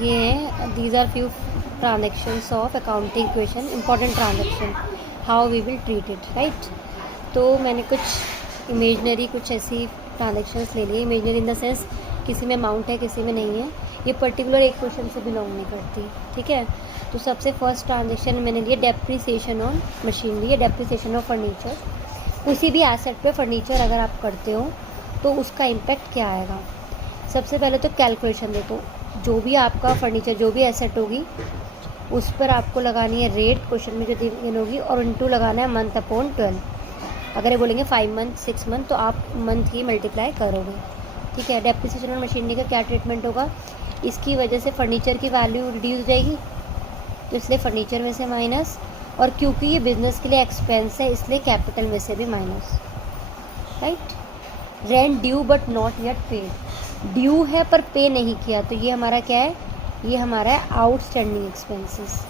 ये हैं, these are few transactions of accounting equation, important transaction, how we will treat it, right. तो मैंने कुछ इमेजनरी, कुछ ऐसी ट्रांजेक्शन्स ले लिए। इमेजनरी इन द सेंस किसी में अमाउंट है, किसी में नहीं है। ये पर्टिकुलर एक क्वेश्चन से बिलोंग नहीं करती, ठीक है। तो सबसे फर्स्ट ट्रांजेक्शन मैंने लिया डेप्रिसिएशन ऑन मशीनरी या डेप्रिसिएशन ऑफ फर्नीचर। किसी भी एसेट पे फर्नीचर अगर आप करते हो तो उसका इम्पैक्ट क्या आएगा। सबसे पहले तो कैलकुलेशन देखो, जो भी आपका फर्नीचर, जो भी एसेट होगी उस पर आपको लगानी है रेट, क्वेश्चन में जो दी होगी, और इनटू लगाना है मंथ अपॉन 12। अगर ये बोलेंगे 5 मंथ 6 मंथ तो आप मंथ ही मल्टीप्लाई करोगे, ठीक है। डेप्रिसिएशन ऑन मशीनरी का क्या ट्रीटमेंट होगा, इसकी वजह से फर्नीचर की वैल्यू रिड्यूस हो जाएगी, तो इसलिए फर्नीचर में से माइनस, और क्योंकि ये बिजनेस के लिए एक्सपेंस है इसलिए कैपिटल में से भी minus, right. Rent due but not yet paid, due है पर पे नहीं किया, तो ये हमारा क्या है, ये हमारा है आउटस्टैंडिंग एक्सपेंसेस।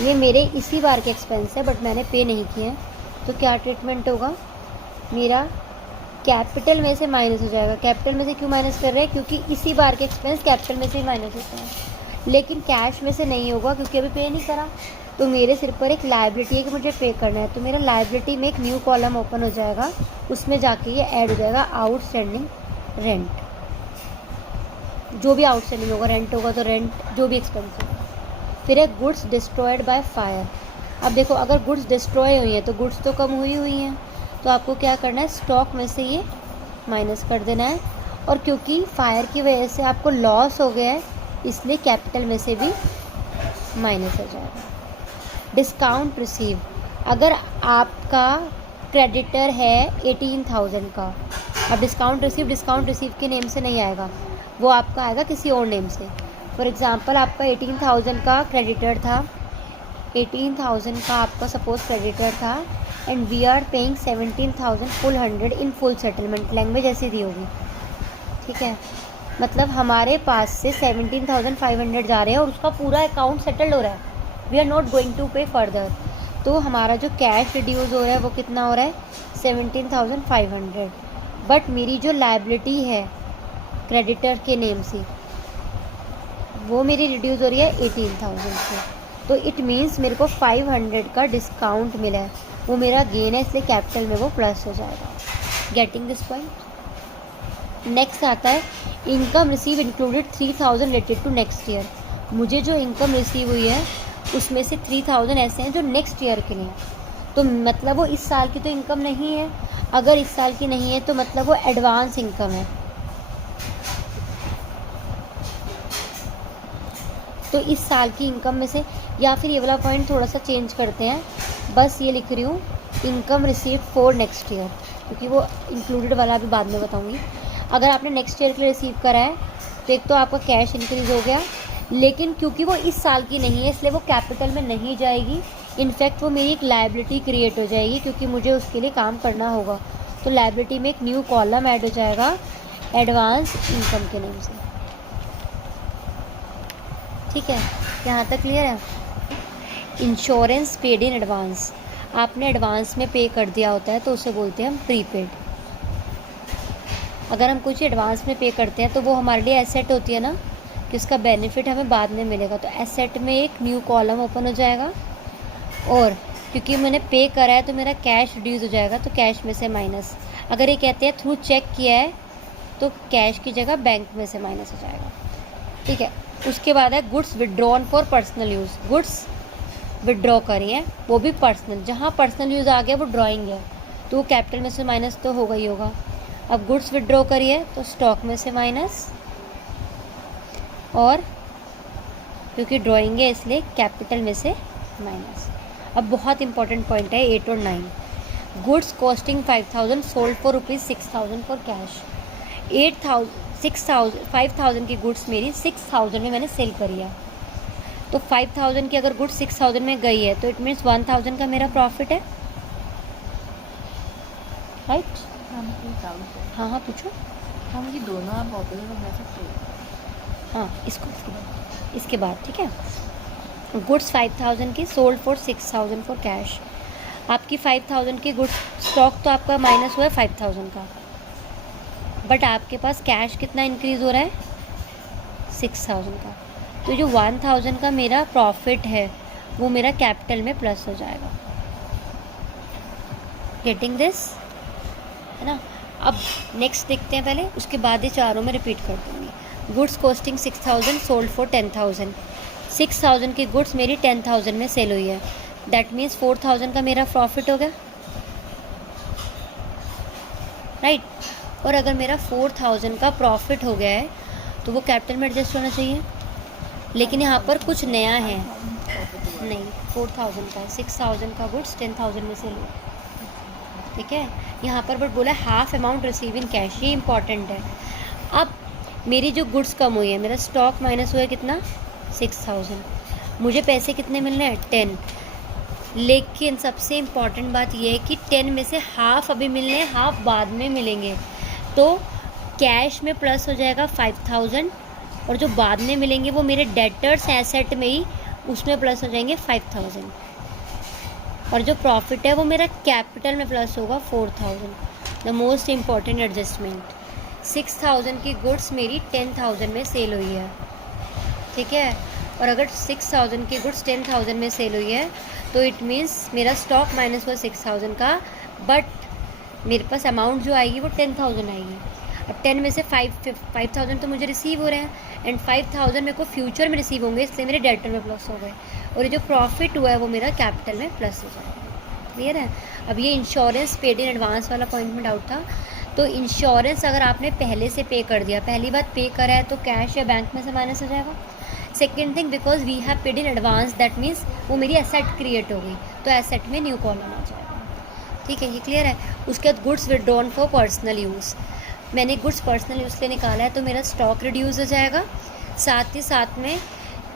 ये मेरे इसी बार के एक्सपेंस है बट मैंने पे नहीं किए हैं, तो क्या ट्रीटमेंट होगा, मेरा कैपिटल में से माइनस हो जाएगा। कैपिटल में से क्यों माइनस कर रहे हैं, क्योंकि इसी बार के एक्सपेंस कैपिटल में से ही माइनस होता है, लेकिन कैश में से नहीं होगा क्योंकि अभी पे नहीं करा। तो मेरे सिर पर एक लायबिलिटी है कि मुझे पे करना है, तो मेरा लायबिलिटी में एक न्यू कॉलम ओपन हो जाएगा, उसमें जाके ये ऐड हो जाएगा आउटस्टैंडिंग रेंट। जो भी आउटस्टैंडिंग होगा, रेंट होगा तो रेंट, जो भी एक्सपेंस होगा। फिर है गुड्स डिस्ट्रॉयड बाय फायर। अब देखो, अगर गुड्स डिस्ट्रॉय हुई हैं तो गुड्स तो कम हुई हैं, तो आपको क्या करना है, स्टॉक में से ये माइनस कर देना है, और क्योंकि फायर की वजह से आपको लॉस हो गया है इसलिए कैपिटल में से भी माइनस हो जाएगा। डिस्काउंट रिसीव, अगर आपका क्रेडिटर है 18,000 का, अब डिस्काउंट रिसीव के नेम से नहीं आएगा, वो आपका आएगा किसी और नेम से। फॉर एग्जांपल आपका 18,000 का क्रेडिटर था, 18,000 का आपका सपोज क्रेडिटर था, and we are paying 17,000 full 100 in full settlement, language ऐसी दी होगी, ठीक है। मतलब हमारे पास से 17,500 जा रहे हैं और उसका पूरा अकाउंट सेटल्ड हो रहा है, we are not going to pay further. तो हमारा जो कैश रिड्यूस हो रहा है वो कितना हो रहा है, 17,500, बट मेरी जो लायबिलिटी है क्रेडिटर के नेम से वो मेरी रिड्यूस हो रही है 18,000 से, तो इट मीन्स मेरे को 500 का डिस्काउंट मिला है, वो मेरा गेन है, इसलिए कैपिटल में वो प्लस हो जाएगा। Getting this point. नेक्स्ट आता है income receive included 3,000 related to next year. मुझे जो इनकम रिसीव हुई है उसमें से 3,000 ऐसे हैं जो नेक्स्ट ईयर के लिए हैं, तो मतलब वो इस साल की तो इनकम नहीं है। अगर इस साल की नहीं है तो मतलब वो एडवांस इनकम है। तो इस साल की इनकम में से, या फिर ये वाला पॉइंट थोड़ा सा चेंज करते हैं, बस ये लिख रही हूँ income receive for next year, क्योंकि वो इंक्लूडेड वाला अभी बाद में बताऊँगी। अगर आपने नेक्स्ट ईयर के लिए रिसीव करा है तो एक तो आपका कैश इंक्रीज़ हो गया, लेकिन क्योंकि वो इस साल की नहीं है इसलिए वो कैपिटल में नहीं जाएगी, इनफैक्ट वो मेरी एक लायबिलिटी क्रिएट हो जाएगी क्योंकि मुझे उसके लिए काम करना होगा। तो लायबिलिटी में एक न्यू कॉलम ऐड हो जाएगा एडवांस इनकम के नेम से, ठीक है। यहाँ तक क्लियर है। इंश्योरेंस पेड इन एडवांस, आपने एडवांस में पे कर दिया होता है तो उसे बोलते हैं हम प्रीपेड। अगर हम कुछ एडवांस में पे करते हैं तो वो हमारे लिए एसेट होती है ना, कि उसका बेनिफिट हमें बाद में मिलेगा, तो एसेट में एक न्यू कॉलम ओपन हो जाएगा, और क्योंकि मैंने पे करा है तो मेरा कैश रिड्यूस हो जाएगा, तो कैश में से माइनस। अगर ये कहते हैं थ्रू चेक किया है तो कैश की जगह बैंक में से माइनस हो जाएगा, ठीक है। उसके बाद है goods withdrawn for personal use, goods withdraw करी है वो भी पर्सनल, जहाँ पर्सनल यूज़ आ गया वो ड्राइंग है तो वो कैपिटल में से माइनस तो होगा ही होगा। अब गुड्स विड्रॉ करी है तो स्टॉक में से माइनस, और क्योंकि ड्राइंग है इसलिए कैपिटल में से माइनस। अब बहुत इंपॉर्टेंट पॉइंट है 8 और 9। Goods costing 5,000 sold for ₹6,000 for cash. 5,000 की गुड्स मेरी 6,000 में मैंने सेल करी है, तो 5,000 की अगर गुड्स 6,000 में गई है तो इट मीन्स 1,000 का मेरा प्रॉफिट है, राइट। हाँ हाँ पूछो। हाँ मुझे दोनों आप ऑपरेटर बना सकते हो। हाँ इसके बाद ठीक है। गुड्स 5,000 की सोल्ड फॉर 6,000 फॉर कैश। आपकी 5,000 की गुड्स स्टॉक तो आपका माइनस हुआ है 5,000 का, बट आपके पास कैश कितना इंक्रीज़ हो रहा है 6000 का। तो जो 1000 का मेरा प्रॉफिट है वो मेरा कैपिटल में प्लस हो जाएगा। गेटिंग दिस, है ना। अब नेक्स्ट देखते हैं पहले, उसके बाद ये चारों में रिपीट कर दूँगी। Goods costing 6000 sold for 10000। 6000 की गुड्स मेरी 10000 में सेल हुई है, दैट मीन्स 4000 का मेरा प्रॉफिट हो गया, राइट। और अगर मेरा 4000 का प्रॉफिट हो गया है तो वो कैपिटल में एडजस्ट होना चाहिए, लेकिन यहाँ पर कुछ नया है। नहीं, 4000 का, 6000 का गुड्स 10000 में सेल हुआ, ठीक है। यहाँ पर बट बोला half amount receive in cash, ये इंपॉर्टेंट है। अब मेरी जो गुड्स कम हुई है, मेरा स्टॉक माइनस हुआ है कितना, 6000, मुझे पैसे कितने मिलने हैं, 10। लेकिन सबसे इम्पॉर्टेंट बात ये है कि 10 में से हाफ अभी मिलने हैं, हाफ बाद में मिलेंगे। तो कैश में प्लस हो जाएगा 5000, और जो बाद में मिलेंगे वो मेरे डेटर्स एसेट में ही, उसमें प्लस हो जाएंगे 5000। और जो प्रॉफिट है वो मेरा कैपिटल में प्लस होगा 4000। द मोस्ट इम्पॉर्टेंट एडजस्टमेंट, 6000 की गुड्स मेरी 10000 में सेल हुई है, ठीक है। और अगर 6000 की गुड्स 10000 में सेल हुई है तो इट मीन्स मेरा स्टॉक माइनस हुआ 6000 का, बट मेरे पास अमाउंट जो आएगी वो 10000 आएगी। अब 10 में से 5000 तो मुझे रिसीव हो रहे हैं, एंड 5000 मेरे को फ्यूचर में रिसीव होंगे, इसलिए मेरे डेटर में प्लस हो गए, और ये जो प्रॉफिट हुआ है वो मेरा कैपिटल में प्लस हो जाएगा। क्लियर है। अब ये इंश्योरेंस पेड इन एडवांस वाला पॉइंट में डाउट था। तो इंश्योरेंस अगर आपने पहले से पे कर दिया, पहली बार पे करा है, तो कैश या बैंक में से माइनस हो जाएगा। Second thing, because we have paid in advance, that means वो मेरी एसेट क्रिएट हो गई, तो एसेट में न्यू कॉलम आ जाएगा, ठीक है। ये क्लियर है। उसके बाद goods withdrawn for personal use, मैंने गुड्स पर्सनल यूज़ के लिए निकाला है, तो मेरा स्टॉक रिड्यूस हो जाएगा। साथ ही साथ में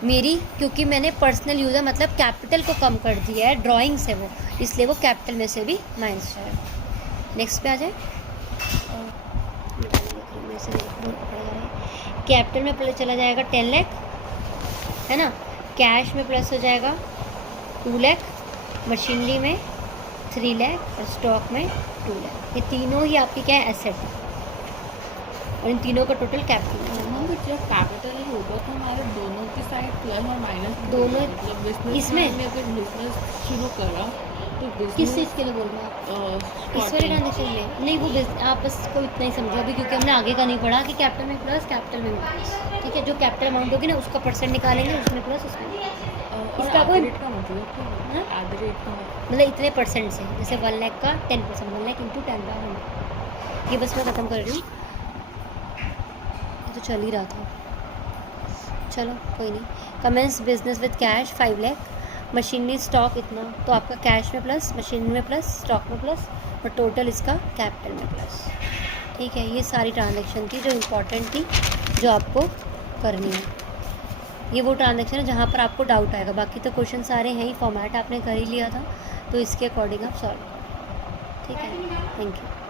मेरी, क्योंकि मैंने पर्सनल यूज़ है मतलब कैपिटल को कम कर दिया है ड्राइंग से वो, इसलिए वो कैपिटल में से भी माइनस जाएगा। नेक्स्ट पे आ जाए। कैपिटल में प्लस चला जाएगा 10 लाख, है ना। कैश में प्लस हो जाएगा 2 लाख, मशीनरी में 3 लाख, और स्टॉक में 2 लाख। ये तीनों ही आपकी क्या है, एसेट, और इन तीनों का टोटल कैपिटल। जब कैपिटल होगा तो हमारे दोनों की साइड प्लस और माइनस दोनों मतलब बिजनेस इसमें में अगर बिजनेस शुरू करा तो किस business, चीज़ के लिए बोल रहे हैं आप? इस वाले starting- ट्रांजेक्शन में नहीं, वो आप बस को इतना ही समझो अभी, क्योंकि हमने आगे का नहीं पढ़ा कि कैपिटल में प्लस, कैपिटल में माइनस, ठीक है। जो कैपिटल अमाउंट होगी ना उसका परसेंट निकालेंगे, उसमें प्लस, उसमें और इसका कोई- average का मतलब क्या हाँ? है? Average का मतलब इतने परसेंट से, जैसे 1 लाख का 10%, 1 लाख इंटू 10,000। ये बस मैं ख़त्म कर रही हूँ, ये तो चल ही रहा था, चलो कोई नहीं। Commence business with cash 5 lakh, machinery stock इतना, तो आपका कैश में प्लस, मशीनरी में प्लस, स्टॉक में प्लस, और टोटल इसका कैपिटल में प्लस, ठीक है। ये सारी ट्रांजैक्शन थी जो इम्पोर्टेंट थी, जो आपको करनी है। ये वो ट्रांजैक्शन है जहाँ पर आपको डाउट आएगा, बाकी तो क्वेश्चन सारे हैं ही, फॉर्मेट आपने कर ही लिया था, तो इसके अकॉर्डिंग आप सॉल्व करो, ठीक है। Thank you.